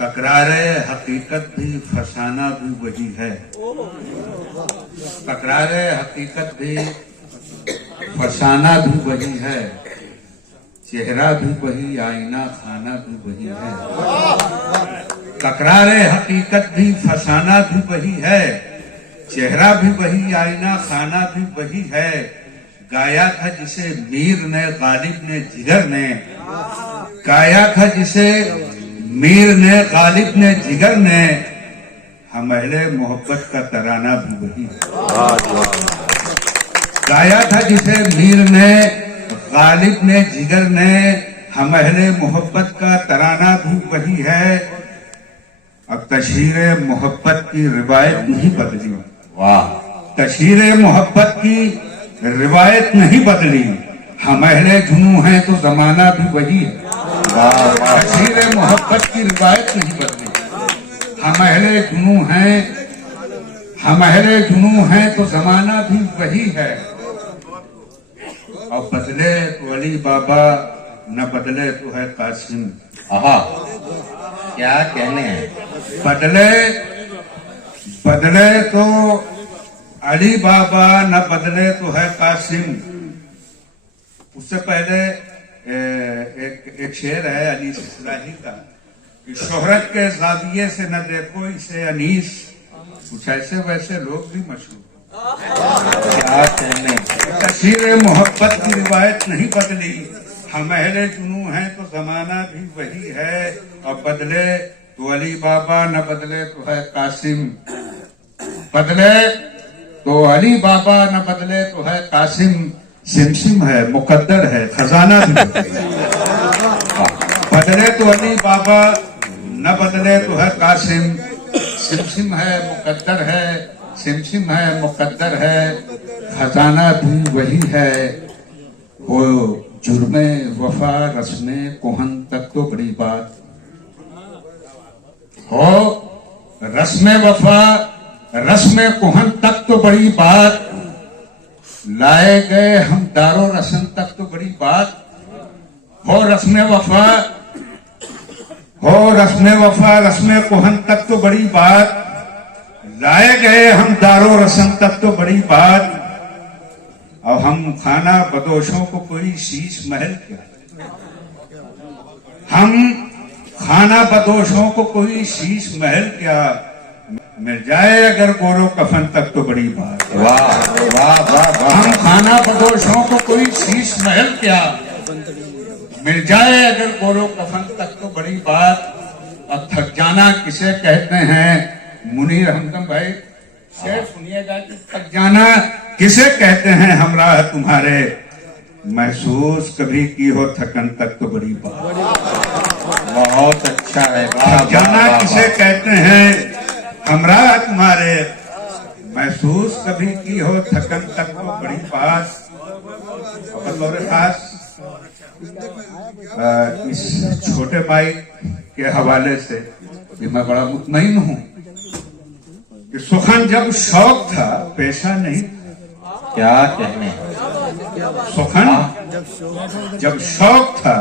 तकरारे हकीकत भी फसाना भी वही है। तकरारे हकीकत भी फसाना भी वही है, चेहरा भी वही, आईना खाना भी वही है। तकरारे हकीकत भी फसाना भी वही है, चेहरा भी वही, आईना खाना भी वही है। गाया था जिसे मीर ने, गालिब ने, जिगर ने, गाया था जिसे मीर ने, गालिब ने, जिगर ने, हम अहले मोहब्बत का तराना भी वही है। गाया था जिसे मीर ने, गालिब ने, जिगर ने, हम अहले मोहब्बत का तराना भी वही है। अब तशहीरे मोहब्बत की रिवायत नहीं बदली। वाह, तशहीरे मोहब्बत की रिवायत नहीं बदली, हम अहले जुनू हैं तो जमाना भी वही है। तशहीरे मोहब्बत की रिवायत नहीं बदली, हम अहले जुनू हैं, हम अहले जुनू हैं तो जमाना भी वही है। और बदले तो अली बाबा, न बदले तो है कासिम। आहा, क्या कहने हैं। बदले तो अली बाबा, न बदले तो है कासिम। उससे पहले एक शेर है अनीस इस्लाही का कि शोहरत के जाविये से न देखो इसे अनीस, कुछ ऐसे वैसे लोग भी मशहूर। क्या कहने। तशहीरे मोहब्बत की रिवायत नहीं बदली, हम अहले जुनू हैं तो जमाना भी वही है। और बदले तो अली बाबा, न बदले तो है कासिम। बदले तो अली बाबा, न बदले तो है कासिम। सिमसिम है, मुकद्दर है, खजाना भी बदले तो अली बाबा, न बदले तो है कासिम। सिमसिम है, मुकद्दर है, सिमसिम है, मुकद्दर है, खजाना भी वही है। हो जुर्मे वफा रस्मे कोहन तक तो बड़ी बात हो, रस्मे वफा रस्मे कोहन तक तो बड़ी बात, लाए गए हम दारो रस्म तक तो बड़ी बात हो। रस्मे वफा हो, रस्मे वफा रस्मे कोहन तक तो बड़ी बात, लाए गए हम दारो रस्म तक तो बड़ी बात। और हम खाना बदोशों को कोई शीश महल क्या, हम खाना बदोशों को कोई शीश महल क्या, मिल जाए अगर गोरो कफन तक तो बड़ी बात। वाह वाह वाह। हम खाना बदोशों को कोई शीश महल क्या, मिल जाए अगर गोरो कफन तक तो बड़ी बात। और थक जाना किसे कहते हैं, मुनीर हमदम भाई शेर सुनिएगा कि थक जाना किसे कहते हैं, हमरा तुम्हारे महसूस कभी की हो थकन तक तो बड़ी बात। बहुत अच्छा है। थक जाना किसे कहते हैं, हमरा तुम्हारे महसूस कभी की हो थकन तक तो बड़ी बात। बतौर खास इस छोटे भाई के हवाले से भी मैं बड़ा मुतमईन हूँ कि सुखन जब शौक था पेशा नहीं। क्या कहने। सुखन जब शौक था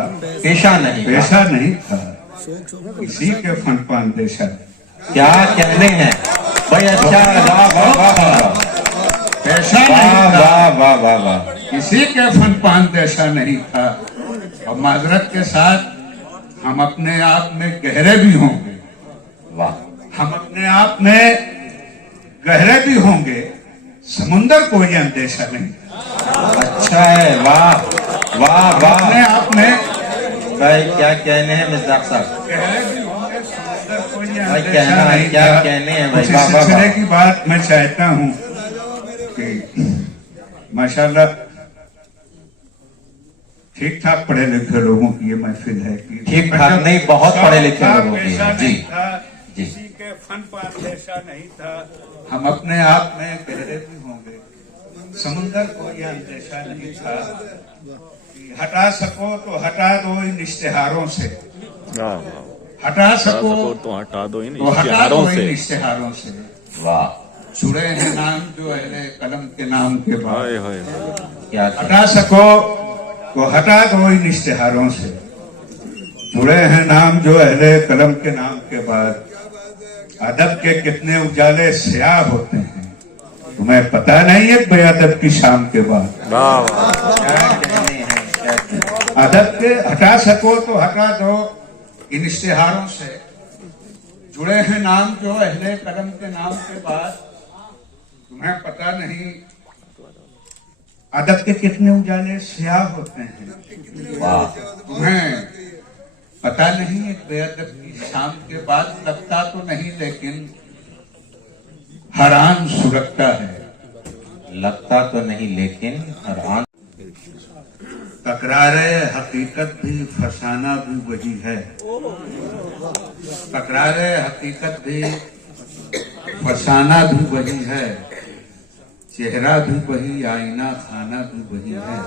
पेशा नहीं था, इसी के फनपान पेशा। क्या कहने हैं भाई। अच्छा, वाह वाह वाह, पेशा वाह वाह वाह वाह। किसी के फनपान पेशा नहीं था। और माजरत के साथ हम अपने आप में गहरे भी होंगे। वाह, हम अपने आप में गहरे भी होंगे, समुंदर कोई अंदेशा नहीं। अच्छा है। वाह वाह वाह। अपने आप में भाई क्या कहने हैं मिर्जाक साहब। गहरे भी होंगे, समुंदर कोई भाई अंदेशा कहना है, नहीं क्या था। कहने हैं भाई। उसी वाह वाह सिलसिले वाह। की बात मैं चाहता हूँ कि माशाल्लाह ठीक ठाक पढ़े लिखे लोगों की ये महफिल है कि ठीक ठाक नहीं, बहुत पढ़े लिखे लोगों की है। जी जी। किसी के फन पर ऐसा नहीं था। हम अपने आप में गहरे भी होंगे, समुंदर कोई अंदेशा नहीं था। हटा सको तो हटा दो इन इश्तिहारों से, हटा सको तो हटा दो इन तो हटा दो इन इश्तिहारों से। वाह, जुड़े हैं नाम जो अहले कलम के नाम के बाद। क्या हटा सको तो हटा दो इन इश्तिहारों से। जुड़े हैं नाम जो अहले कलम के नाम के बाद, अदब के कितने उजाले स्याह होते हैं, तुम्हें पता नहीं है बेअदब की शाम के बाद। क्या कहने हैं, क्या कहने हैं। अदब के हटा सको तो हटा दो इन इश्तिहारों से, जुड़े हैं नाम जो अहले कलम के नाम के बाद, तुम्हें पता नहीं अदब के कितने उजाले स्याह होते हैं, वाह, तुम्हें पता नहीं है बेअदब की शाम के बाद, लगता तो नहीं लेकिन हैरान सुरखता है, लगता तो नहीं लेकिन हैरान। तकरारे हकीकत भी फसाना भी वही है, तकरारे हकीकत भी फसाना भी वही है, चेहरा भी वही आईना खाना भी वही है।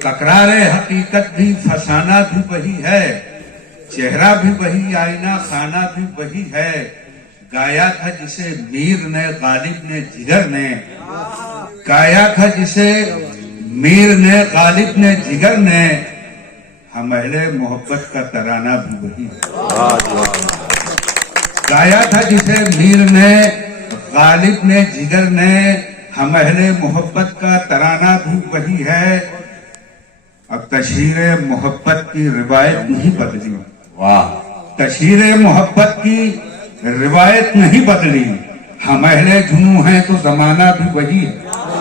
तकरारे हकीकत भी फसाना भी वही है, चेहरा भी वही आईना खाना भी वही है। गाया था जिसे मीर ने गालिब ने जिगर ने, गाया था जिसे मीर ने गालिब ने जिगर ने, हम अहले मोहब्बत का तराना भी वही है। गाया था जिसे मीर ने गालिब ने जिगर ने, हम अहले मोहब्बत का तराना भी वही है। अब तशहीर मोहब्बत की रिवायत नहीं बदली, वाह, तशहीर मोहब्बत की रिवायत नहीं बदली, हम अहले जुनू हैं तो जमाना भी वही है।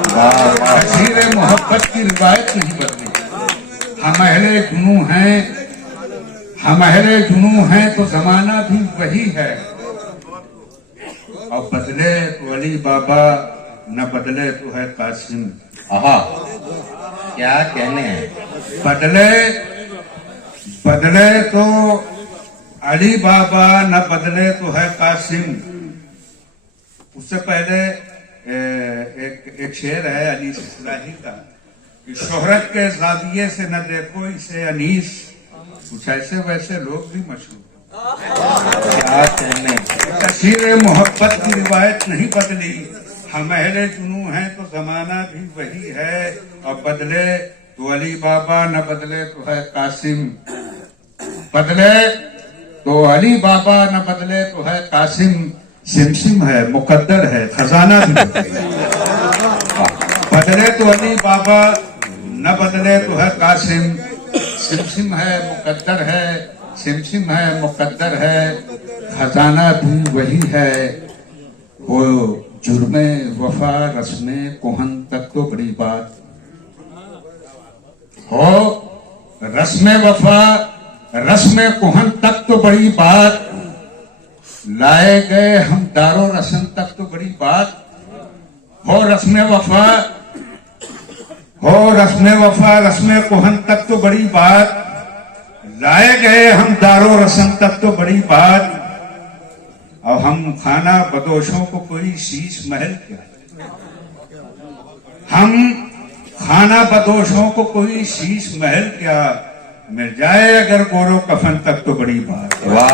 वाह, वाह, तशहीर मोहब्बत की रिवायत नहीं बदली, हम अहले जुनू हैं, हम अहले जुनू हैं तो जमाना भी वही है। और बदले तो अली बाबा, न बदले तो है कासिम। आहा, क्या कहने हैं। बदले बदले तो अली बाबा, न बदले तो है कासिम। उससे पहले एक शेर है अनीस इस्लाही का कि शोहरत के जाविये से न देखो इसे अनीस, कुछ ऐसे वैसे लोग भी मशहूर। क्या कहने। तशहीर मोहब्बत की रिवायत नहीं बदली, हम अहले जुनू हैं तो जमाना भी वही है। और बदले तो अली बाबा, न बदले तो है कासिम। बदले तो अली बाबा, न बदले तो है कासिम। सिमसिम है, मुकद्दर है, खजाना भी है। बदले तो अली बाबा, न बदले तो है कासिम। सिमसिम है, मुकद्दर है, सिमसिम है, मुकद्दर है, खजाना भी वही है। वो जुर्मे वफा रस्मे कोहन तक तो बड़ी बात हो, रस्मे वफा रस्मे कोहन तक तो बड़ी बात, लाए गए हम दारो रस्म तक तो बड़ी बात हो। रस्मे वफा हो, रस्मे वफा रस्मे कोहन तक तो बड़ी बात, लाए गए हम दारो रस्म तक तो बड़ी बात। और हम खाना बदोशों को कोई शीश महल क्या, हम खाना बदोशों को कोई शीश महल क्या, मिल जाए अगर गोरो कफन तक तो बड़ी बात। वाह,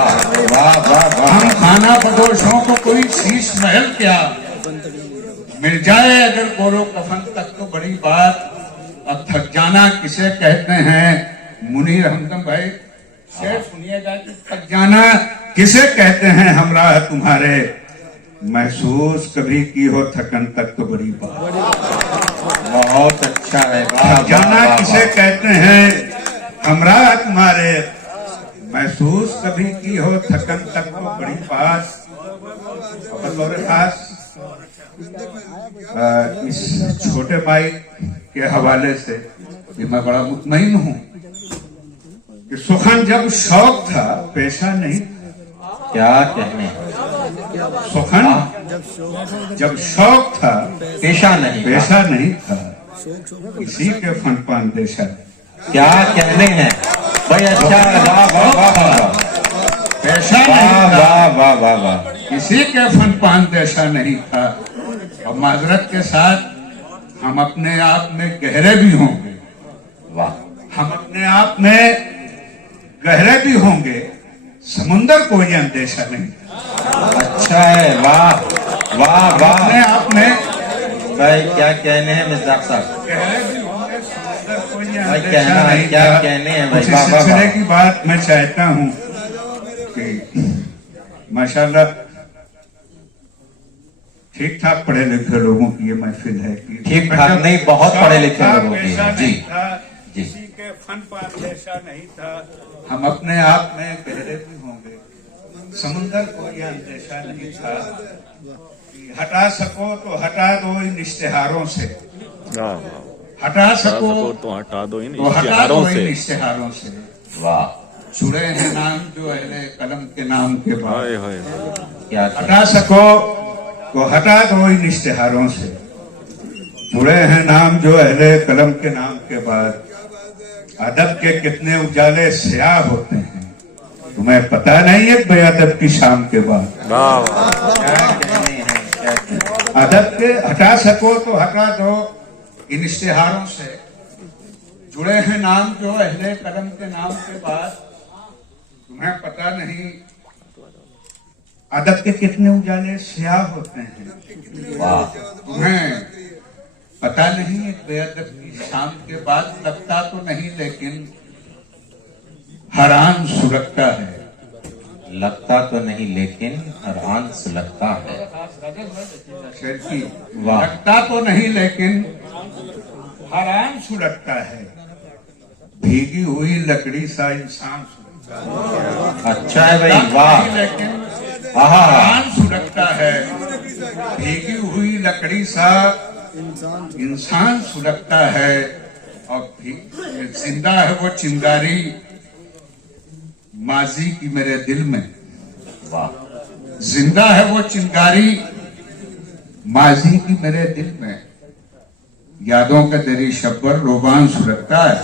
वाह, वाह, वाह। हम खाना बदोशों को कोई शीश महल क्या, मिल जाए अगर गोरो कफन तक तो बड़ी बात। अब थक जाना किसे कहते हैं, मुनीर हमदम भाई शेर सुनिएगा कि थक जाना किसे कहते हैं, हमरा तुम्हारे महसूस कभी की हो थकन तक तो बड़ी बात। बहुत अच्छा है। वाह, थक जाना वाह, वाह, किसे वाह। कहते हैं, हमरा तुम्हारे महसूस कभी की हो थकन तक तो बड़ी बात। और बतौर खास इस छोटे भाई के हवाले से भी मैं बड़ा मुतमईन हूं कि सुखन जब शौक था पेशा नहीं। क्या कहने। सुखन जब शौक था पेशा नहीं। पेशा नहीं था, इसी के फनपान पेशा। क्या कहने हैं भाई। अच्छा, वाह, वाह, वाह, वाह, पेशा वाह, नहीं था, वाह, वाह, वाह, वाह। किसी के फनपान पेशा नहीं था। और माजरत के साथ हम अपने आप में गहरे भी होंगे, वाह, हम अपने आप में गहरे भी होंगे, समुंदर कोई अंदेशा नहीं। अच्छा है। वाह, वाह, वाह। अपने आप में भाई क्या कहने हैं मिर्जाक साहब। गहरे भी होंगे, समुंदर कोई भाई अंदेशा कहना नहीं क्या था। कहने हैं भाई, उसी वाह, वाह, सिलसिले वाह। की बात मैं चाहता हूँ कि माशाल्लाह ठीक ठाक पढ़े लिखे लोगों की ये महफिल है कि ठीक ठाक नहीं, बहुत पढ़े लिखे लोगों की ऐसा है। जी, नहीं था, जी। किसी के फन पात जैसा नहीं था। हम अपने आप में गहरे भी होंगे, समुंदर को यह अंदेशा नहीं था कि हटा सको तो हटा दो इन इश्तेहारों से, हटा सको तो हटा दो इन तो हटा इश्तिहारों दो इन से। इश्तेहारों से। वाह, जुड़े हैं नाम जो अहले कलम के नाम के बाद, हाय हाय क्या हटा सको तो हटा दो इन इश्तेहारों से। जुड़े हैं नाम जो अहले कलम के नाम के बाद, अदब के कितने उजाले स्याह होते हैं, तुम्हें पता नहीं है बेअदब की शाम के बाद। कहने हैं, क्या कहने हैं। अदब के हटा सको तो हटा दो इन इश्तेहारों से। जुड़े हैं नाम जो अहले कलम के नाम के बाद, तुम्हें पता नहीं अदब के कितने उजाले स्याह होते हैं, वाह, तुम्हें पता नहीं एक बेअदब की शाम के बाद। लगता तो नहीं लेकिन हरान सुलगता है, लगता तो नहीं लेकिन हैरान सुलगता है। शेर की वाह। लगता तो नहीं लेकिन हरान सुलगता है, भीगी हुई लकड़ी सा इंसान सुलगता है। अच्छा है भाई, लगता वाह, नहीं लेकिन आहा, हरान सुलगता है, भीगी हुई लकड़ी सा इंसान सुलगता है। और जिंदा है वो चिंगारी माजी की मेरे दिल में, वाह, जिंदा है वो चिंगारी माजी की मेरे दिल में। यादों का तेरी शब्बर रोबान सुलगता है।